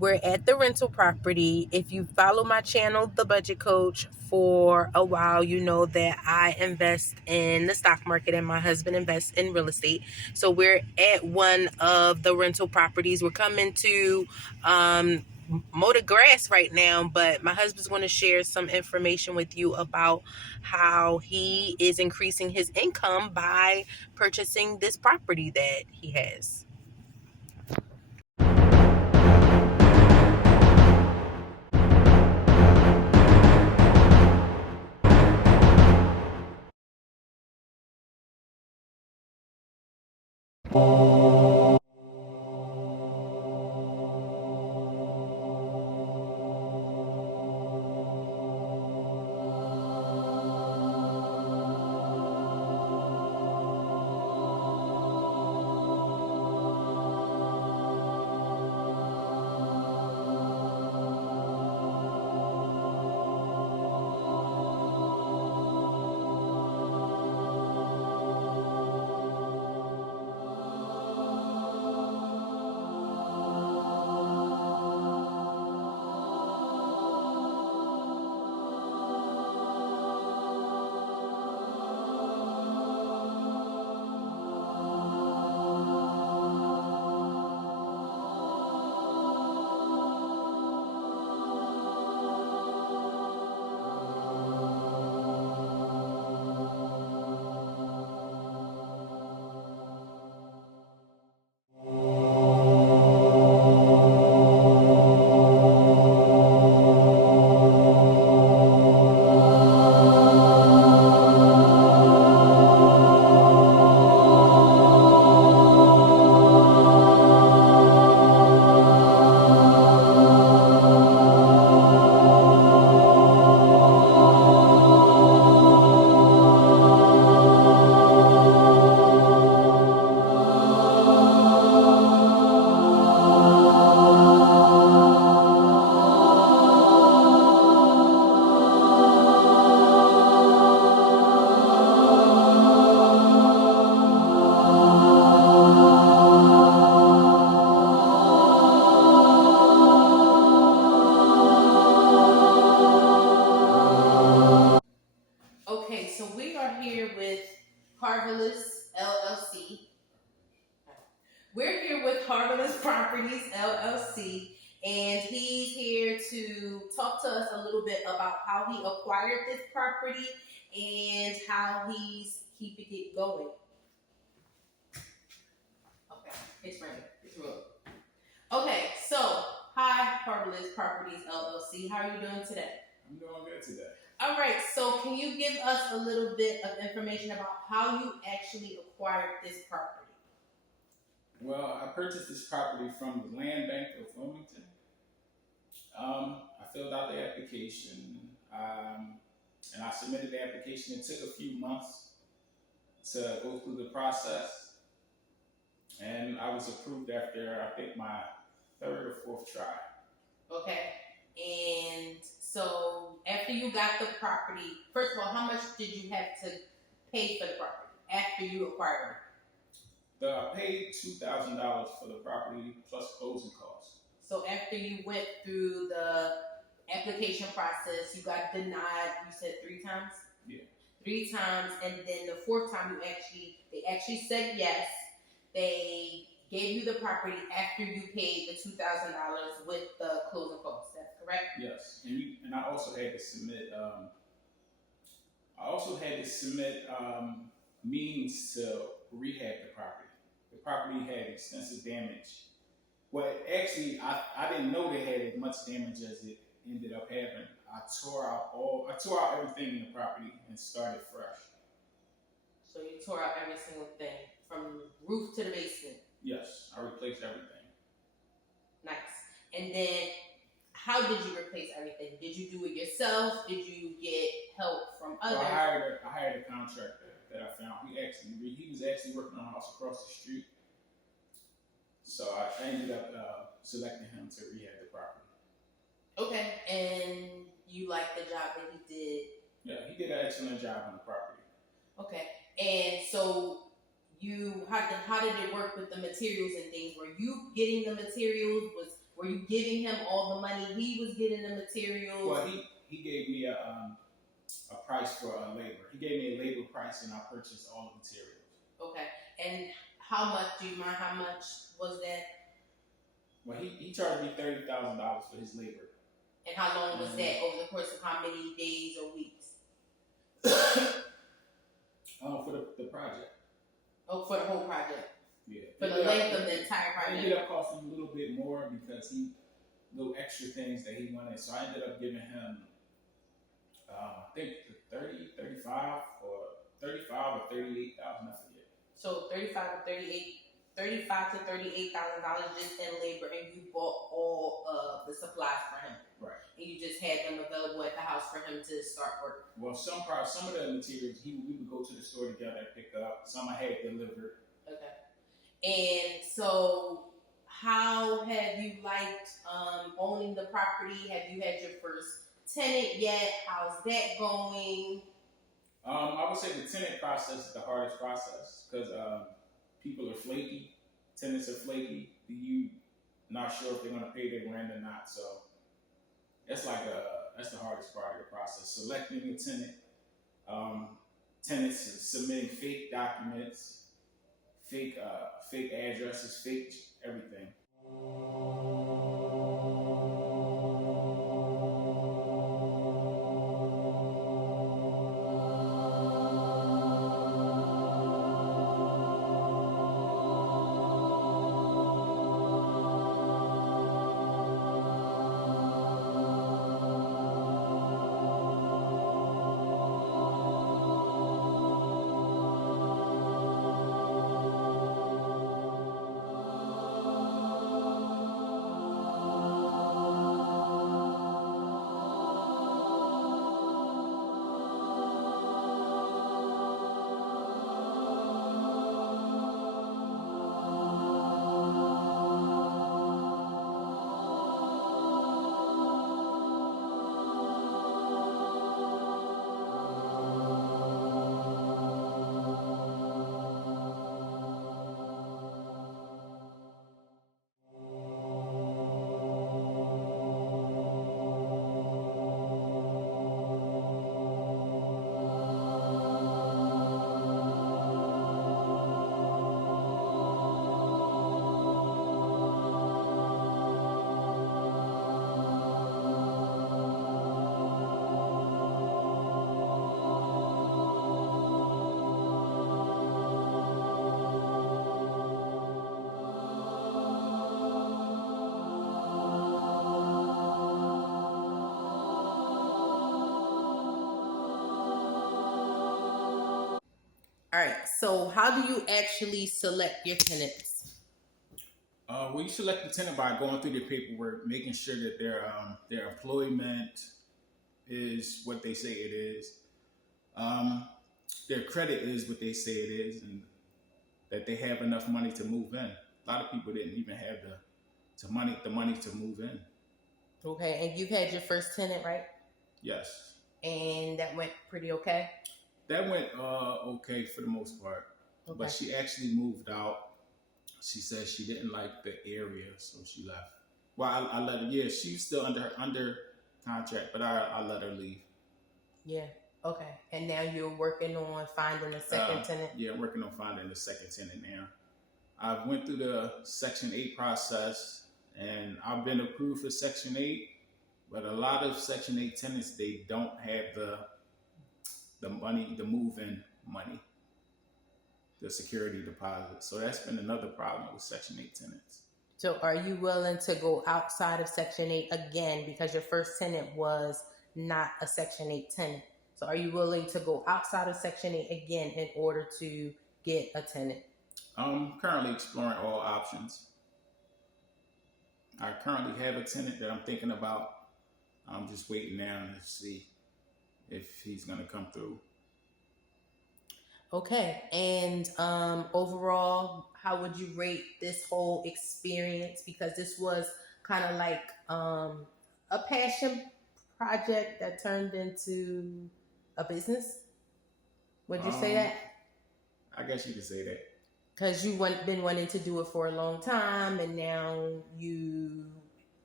We're at the rental property. If you follow my channel, The Budget Coach, for a while, you know that I invest in the stock market and my husband invests in real estate. So we're at one of the rental properties. We're coming to mow the grass right now, but my husband's going to share some information with you about how he is increasing his income by purchasing this property that he has. Okay, so we are here with Harvillous LLC. We're here with Harvillous Properties LLC, and he's here to talk to us a little bit about how he acquired this property and how he's keeping it going. Okay, it's ready. It's real. Okay, so hi, Harvillous Properties LLC. How are you doing today? I'm doing good today. All right, so can you give us a little bit of information about how you actually acquired this property? Well, I purchased this property from the Land Bank of Wilmington. I filled out the application, and I submitted the application. It took a few months to go through the process, and I was approved after, I think, my third or fourth try. Okay, and so after you got the property, first of all, how much did you have to pay for the property after you acquired it? I paid $2,000 for the property plus closing costs. So after you went through the application process, you got denied, you said 3 times? Yeah. 3 times, and then the 4th time they actually said yes. They gave you the property after you paid the $2,000 with the closing costs. That's correct? Yes, and I also had to submit. Means to rehab the property. The property had extensive damage. Well, actually, I didn't know they had as much damage as it ended up having. I tore out everything in the property and started fresh. So you tore out every single thing from roof to the basement. Yes, I replaced everything. Nice. And then, how did you replace everything? Did you do it yourself? Did you get help from others? Well, I hired a contractor that I found. He was actually working on a house across the street. So I ended up selecting him to rehab the property. Okay, and you like the job that he did? Yeah, he did an excellent job on the property. Okay, and so how did it work with the materials and things? Were you getting the materials? Were you giving him all the money? He was getting the materials. Well, he gave me a price for labor. He gave me a labor price, and I purchased all the materials. Okay. And how much? Do you mind how much was that? Well, he charged me $30,000 for his labor. And how long was that? Over the course of how many days or weeks? For the project. Oh, for the whole project. Yeah. For the length of the entire project. It ended up costing a little bit more because little extra things that he wanted. So I ended up giving him, I think 35 or $38,000, I forget. So $35 to $38,000 just in labor, and you bought all of the supplies for him. Right. And you just had them available at the house for him to start work. Well, some of the materials we would go to the store together and pick up. Some I had delivered. Okay. And so, how have you liked owning the property? Have you had your first tenant yet? How's that going? I would say the tenant process is the hardest process because people are flaky. Tenants are flaky. You not sure if they're going to pay their rent or not. So that's that's the hardest part of the process. Selecting a tenant, tenants submitting fake documents, fake addresses, fake everything. All right. So, how do you actually select your tenants? Well, you select the tenant by going through their paperwork, making sure that their employment is what they say it is, their credit is what they say it is, and that they have enough money to move in. A lot of people didn't even have the money to move in. Okay, and you've had your first tenant, right? Yes. And that went pretty okay? That went okay for the most part. Okay. But she actually moved out. She said she didn't like the area, so she left. Well, I let her. Yeah, she's still under contract, but I let her leave. Yeah. Okay. And now you're working on finding a second tenant? Yeah, I'm working on finding a second tenant now. I went through the Section 8 process, and I've been approved for Section 8, but a lot of Section 8 tenants, they don't have the money, the move-in money, the security deposit. So that's been another problem with Section 8 tenants. So are you willing to go outside of Section 8 again, because your first tenant was not a Section 8 tenant? So are you willing to go outside of Section 8 again in order to get a tenant? I'm currently exploring all options. I currently have a tenant that I'm thinking about. I'm just waiting now to see if he's going to come through. Okay. And overall, how would you rate this whole experience? Because this was kind of like a passion project that turned into a business. Would you say that? I guess you could say that. Because you've been wanting to do it for a long time, and now you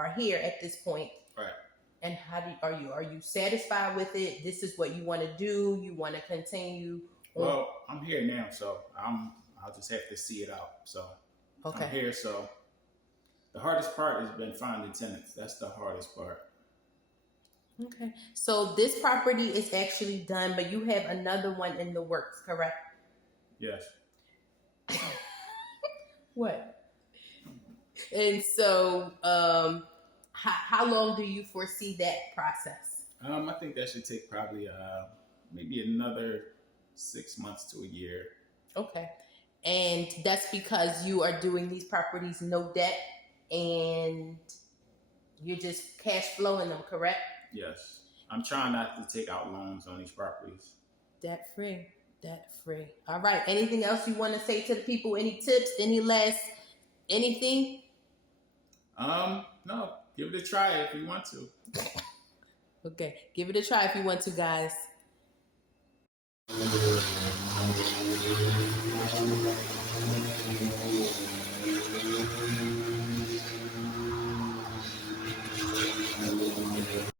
are here at this point. Right. And are you satisfied with it? This is what you want to do. You want to continue. Well, I'm here now, so I'll just have to see it out. So Okay. I'm here. So the hardest part has been finding tenants. That's the hardest part. Okay. So this property is actually done, but you have another one in the works, correct? Yes. What? And so, how long do you foresee that process? I think that should take probably maybe another 6 months to a year. Okay. And that's because you are doing these properties no debt and you're just cash flowing them, correct? Yes. I'm trying not to take out loans on these properties. Debt free. Debt free. All right. Anything else you want to say to the people? Any tips? Any last anything? No. Give it a try if you want to. Okay. Give it a try if you want to, guys.